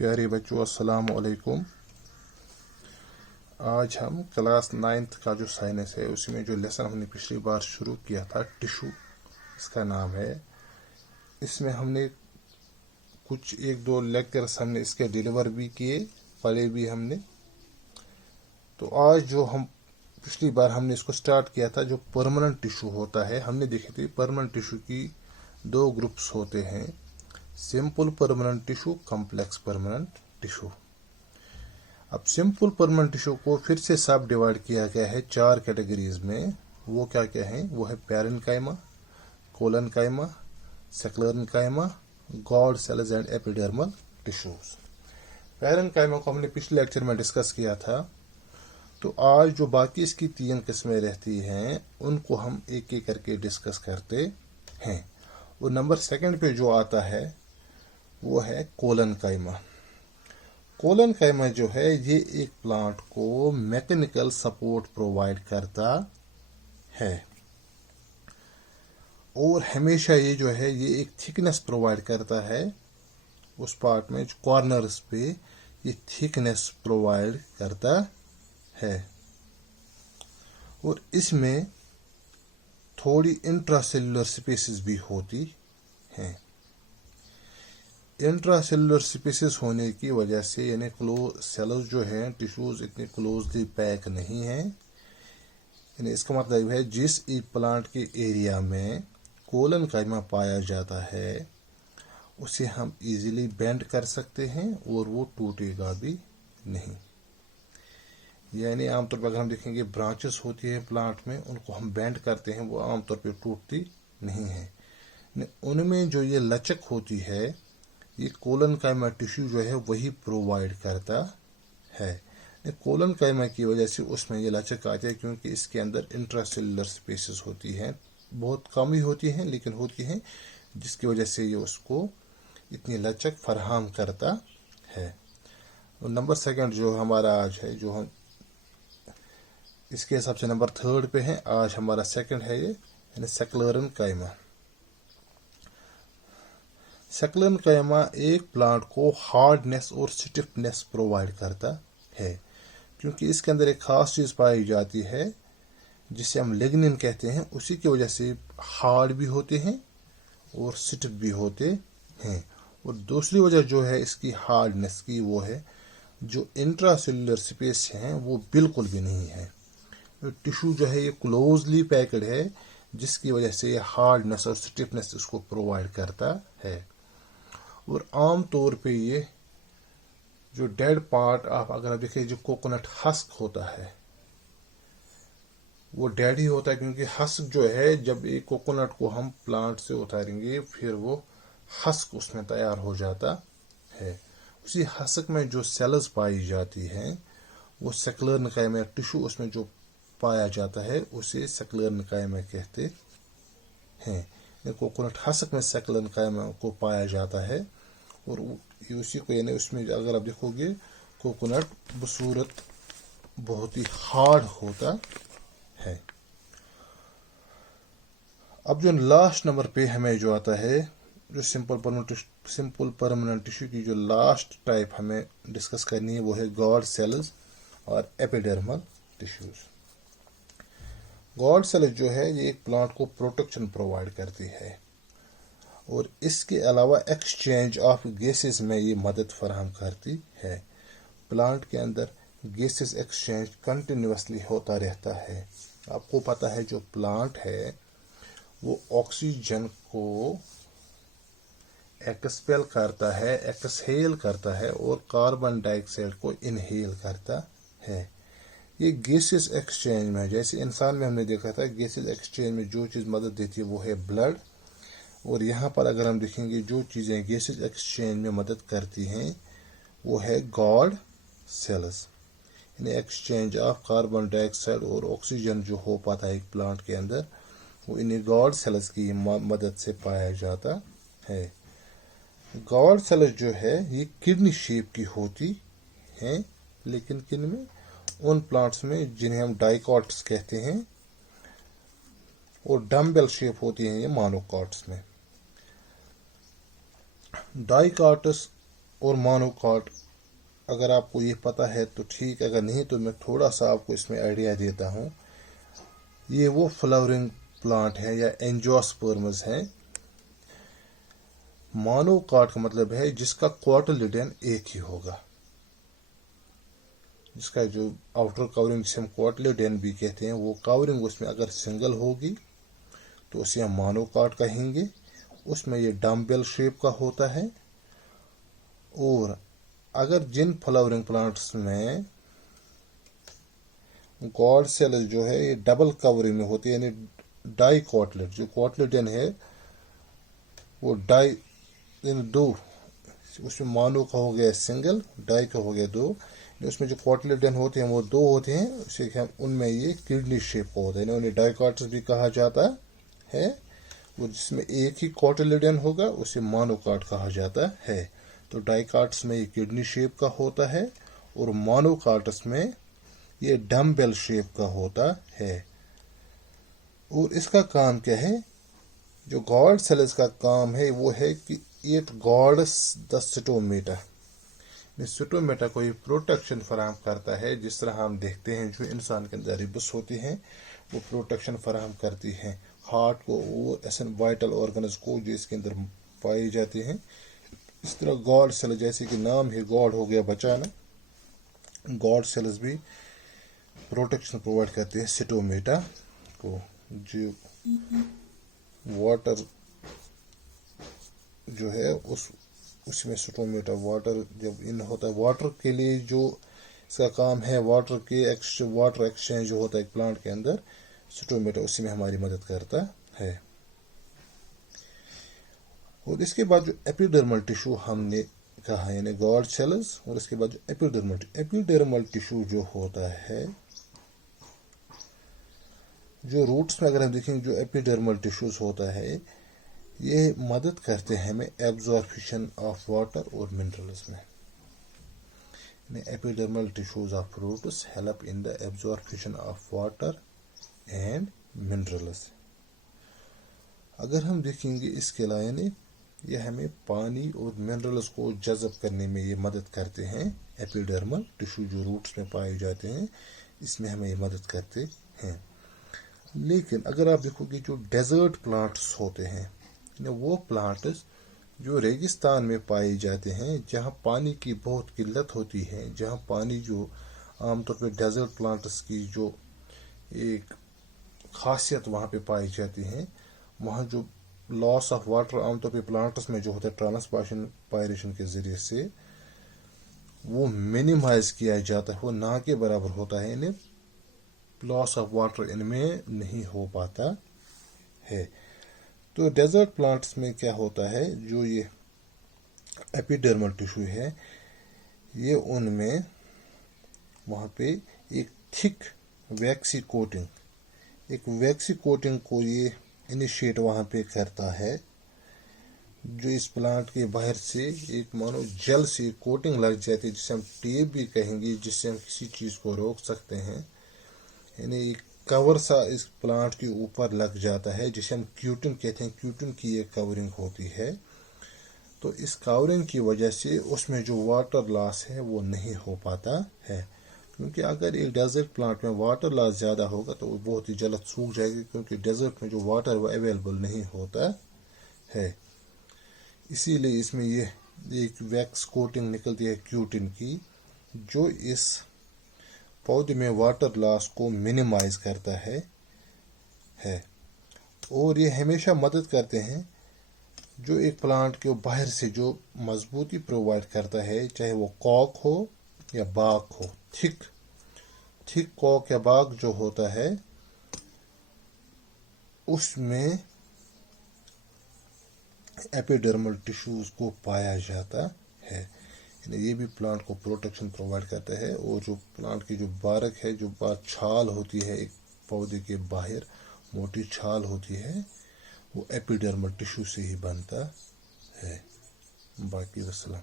प्यारे बच्चों अस्सलाम वालेकुम। आज हम क्लास 9th का जो साइंस है उसमें जो लेसन हमने पिछली बार शुरू किया था टिशू इसका नाम है। इसमें हमने कुछ एक दो लेक्चर्स हमने इसके डिलीवर भी किए, पढ़े भी हमने। तो आज जो हम पिछली बार हमने इसको स्टार्ट किया था, जो परमानेंट टिशू होता है, हमने देखे थे परमानेंट टिशू की दो ग्रुप्स होते हैं, simple permanent tissue, complex permanent tissue. अब सिंपल परमानेंट टिशू को फिर से सब डिवाइड किया गया है 4 कैटेगरीज में। वो क्या क्या है? वो है parenchyma, collenchyma, sclerenchyma, guard cells and epidermal tissues. Parenchyma को हमने पिछले लेक्चर में डिस्कस किया था। तो आज जो बाकी इसकी 3 किस्में रहती हैं उनको हम एक एक करके डिस्कस करते हैं। और नंबर 2 पे जो आता है वो है कोलेनकाइमा। कोलेनकाइमा जो है ये एक प्लांट को मैकेनिकल सपोर्ट प्रोवाइड करता है और हमेशा ये जो है ये एक थिकनेस प्रोवाइड करता है। उस पार्ट में कॉर्नर्स पे ये थिकनेस प्रोवाइड करता है और इसमें थोड़ी इंट्रासेल्युलर स्पेसेस भी होती हैं। इंट्रासेलुलर स्पेसेस होने की वजह से यानी क्लोज सेल्स जो हैं, टिश्यूज इतने क्लोजली पैक नहीं हैं। यानी इसका मतलब है जिस एक प्लांट के एरिया में कोलेनकाइमा पाया जाता है उसे हम इजीली बेंड कर सकते हैं और वो टूटेगा भी नहीं। यानी आमतौर पर अगर हम देखेंगे ब्रांचेस होती है प्लांट में, उनको हम बेंड करते हैं, वो आमतौर पर टूटती नहीं है। उनमें जो ये लचक होती है ये कोलेनकाइमा टिश्यू जो है वही प्रोवाइड करता है। कोलेनकाइमा की वजह से उसमें ये लचक आती है क्योंकि इसके अंदर इंट्रासेलुलर स्पेसेस होती हैं, बहुत कम ही होती हैं लेकिन होती हैं, जिसकी वजह से ये उसको इतनी लचक फराहम करता है। और नंबर 2 जो हमारा आज है, जो हम इसके हिसाब से नंबर 3 पे है, आज हमारा 2 है ये, यानी सेक्लेरेन्काइमा। सेक्लेरेन्काइमा एक प्लांट को हार्डनेस और स्टिफनेस प्रोवाइड करता है क्योंकि इसके अंदर एक खास चीज पाई जाती है जिसे हम लिग्निन कहते हैं। उसी की वजह से हार्ड भी होते हैं और स्टिफ भी होते हैं। और दूसरी वजह जो है इसकी हार्डनेस की वो है जो इंट्रासेल्युलर स्पेस है वो बिल्कुल भी नहीं है। टिश्यू जो है ये क्लोजली पैक्ड है जिसकी वजह से हार्डनेस और स्टिफनेस इसको प्रोवाइड करता है। और आम तौर पे ये जो डेड पार्ट आप अगर आप देखें, जो कोकोनट हस्क होता है वो डेड ही होता है क्योंकि हस्क जो है, जब एक कोकोनट को हम प्लांट से उतारेंगे फिर वो हस्क उसमें तैयार हो जाता है। उसी हस्क में जो सेल्स पाई जाती हैं वो सेक्लेरेन्काइमा टिश्यू उसमें जो पाया जाता है उसे सेक्लेरेन्काइमा कहते हैं। कोकोनट हस्क में सेक्लेरेन्काइमा को पाया जाता है और उसी को यानी उसमें अगर आप देखोगे कोकोनट बसूरत बहुत ही हार्ड होता है। अब जो लास्ट नंबर पे हमें जो आता है, जो सिंपल परमानेंट टिश्यू की जो लास्ट टाइप हमें डिस्कस करनी है वो है गॉड सेल्स और एपिडर्मल टिश्यूज। गॉड सेल्स जो है ये एक प्लांट को प्रोटेक्शन प्रोवाइड करती है और इसके अलावा एक्सचेंज ऑफ गैसेस में ये मदद फराहम करती है। प्लांट के अंदर गैसेस एक्सचेंज कंटिन्यूसली होता रहता है। आपको पता है जो प्लांट है वो ऑक्सीजन को एक्सपेल करता है, एक्सहेल करता है और कार्बन डाइऑक्साइड को इनहेल करता है। ये गैसेस एक्सचेंज में, जैसे इंसान में हमने देखा था, गैसेस एक्सचेंज में जो चीज़ मदद देती है वो है ब्लड। और यहाँ पर अगर हम देखेंगे जो चीज़ें गैसेस एक्सचेंज में मदद करती हैं वो है गॉड सेल्स, यानी एक्सचेंज ऑफ कार्बन डाइऑक्साइड और ऑक्सीजन जो हो पाता है एक प्लांट के अंदर वो इन्हीं गॉड सेल्स की मदद से पाया जाता है। गॉड सेल्स जो है ये किडनी शेप की होती हैं, लेकिन किन में? उन प्लांट्स में जिन्हें हम डाइकॉट्स कहते हैं, और डम्बेल शेप होती हैं ये मोनोकॉट्स में। डाइकॉट्स और मोनोकॉट। अगर आपको ये पता है तो ठीक, अगर नहीं तो मैं थोड़ा सा आपको इसमें आइडिया देता हूँ। ये वो फ्लावरिंग प्लांट है या एंजियोस्पर्म्स हैं। मोनोकॉट का मतलब है जिसका कोटिलिडन एक ही होगा, जिसका जो आउटर कवरिंग जिसे हम कोटिलिडन भी कहते हैं, वो कवरिंग उसमें अगर सिंगल होगी तो उसे हम मोनोकॉट कहेंगे। उसमें ये डम्बेल शेप का होता है। और अगर जिन फ्लावरिंग प्लांट्स में गॉड सेल जो है ये डबल कवरिंग में होती है, यानी डाई कोटलेट, जो कोटलेटन है वो डाई यानी दो, उसमें मोनो का हो गया सिंगल, डाई का हो गया दो। उसमें जो कोटलेटन होते हैं वो दो होते हैं, उसे हम उनमें ये किडनी शेप का होता है, उन्हें डाइकॉट्स भी कहा जाता है। वो जिसमें एक ही कोटलेटन होगा उसे मोनोकॉट कहा जाता है। तो डाइकॉट्स में ये किडनी शेप का होता है और मोनोकॉट्स में ये डम्बेल शेप का होता है। और इसका काम क्या है? जो गॉड सेल्स का काम है वो है कि it guards the stomata. Stomata को ये प्रोटेक्शन फराहम करता है। जिस तरह हम देखते हैं जो इंसान के अंदर रिब्स होती हैं वो प्रोटेक्शन फराहम करती हैं हार्ट को और ऐसे वाइटल ऑर्गन्स को जो इसके अंदर पाए जाते हैं। इस तरह गॉड सेल, जैसे कि नाम है गॉड हो गया बचाना, गॉड सेल्स भी प्रोटेक्शन प्रोवाइड करते हैं स्टोमेटा को। जो वाटर जो है उसमें स्टोमेटा, वाटर जब इन होता है, वाटर के लिए जो इसका काम है, वाटर एक्सचेंज जो होता है एक प्लांट के अंदर, स्टोमेटा उसी में हमारी मदद करता है। और इसके बाद जो एपिडर्मल टिश्यू हमने कहा, यानी गॉड सेल्स, और इसके बाद जो एपिडर्मल टिश्यू जो होता है, जो रूट्स में अगर हम देखेंगे जो एपिडर्मल टिश्यूज होता है, ये मदद करते हैं हमें एब्जॉर्प्शन ऑफ वाटर और मिनरल्स में। Epidermal tissues of roots help in the absorption of water and minerals. अगर हम देखेंगे इसके अलावा ये हमें पानी और मिनरल्स को जज़ब करने में ये मदद करते हैं। एपिडर्मल टिश्यू जो रूट्स में पाए जाते हैं इसमें हमें ये मदद करते हैं। लेकिन अगर आप देखोगे जो डेजर्ट प्लांट्स होते हैं, वो प्लांट्स जो रेगिस्तान में पाए जाते हैं, जहाँ पानी की बहुत किल्लत होती है, जहाँ पानी जो आमतौर पे डेजर्ट प्लांट्स की जो एक खासियत वहाँ पे पाई जाती है, वहाँ जो लॉस ऑफ वाटर आमतौर पे प्लांट्स में जो होता है ट्रांसपायरेशन के ज़रिए से वो मिनिमाइज किया जाता है, वो ना के बराबर होता है, इन्हें लॉस ऑफ वाटर इनमें नहीं हो पाता है। तो डेजर्ट प्लांट्स में क्या होता है, जो ये एपिडर्मल टिश्यू है, ये उनमें वहाँ पे एक थिक वैक्सी कोटिंग को ये इनिशिएट वहाँ पे करता है, जो इस प्लांट के बाहर से एक मानो जेल से कोटिंग लग जाती है, जिसे हम टेप भी कहेंगे, जिससे हम किसी चीज़ को रोक सकते हैं। यानी एक कवर सा इस प्लांट के ऊपर लग जाता है, जिसे हम क्यूटिन कहते हैं। क्यूटिन की एक कवरिंग होती है। तो इस कवरिंग की वजह से उसमें जो वाटर लॉस है वो नहीं हो पाता है, क्योंकि अगर एक डेजर्ट प्लांट में वाटर लॉस ज़्यादा होगा तो वो बहुत ही जल्द सूख जाएगी, क्योंकि डेजर्ट में जो वाटर वो अवेलेबल नहीं होता है। इसीलिए इसमें ये एक वैक्स कोटिंग निकलती है क्यूटिन की, जो इस पौधे में वाटर लॉस को मिनिमाइज करता है। और ये हमेशा मदद करते हैं जो एक प्लांट के बाहर से जो मजबूती प्रोवाइड करता है, चाहे वो कॉक हो या बाग हो। थिक कॉक या बाग जो होता है उसमें एपिडर्मल टिश्यूज को पाया जाता है। ये भी प्लांट को प्रोटेक्शन प्रोवाइड करता है। और जो प्लांट की जो बारक है, जो छाल होती है एक पौधे के बाहर, मोटी छाल होती है, वो एपिडर्मल टिश्यू से ही बनता है। बाकी वसलाम।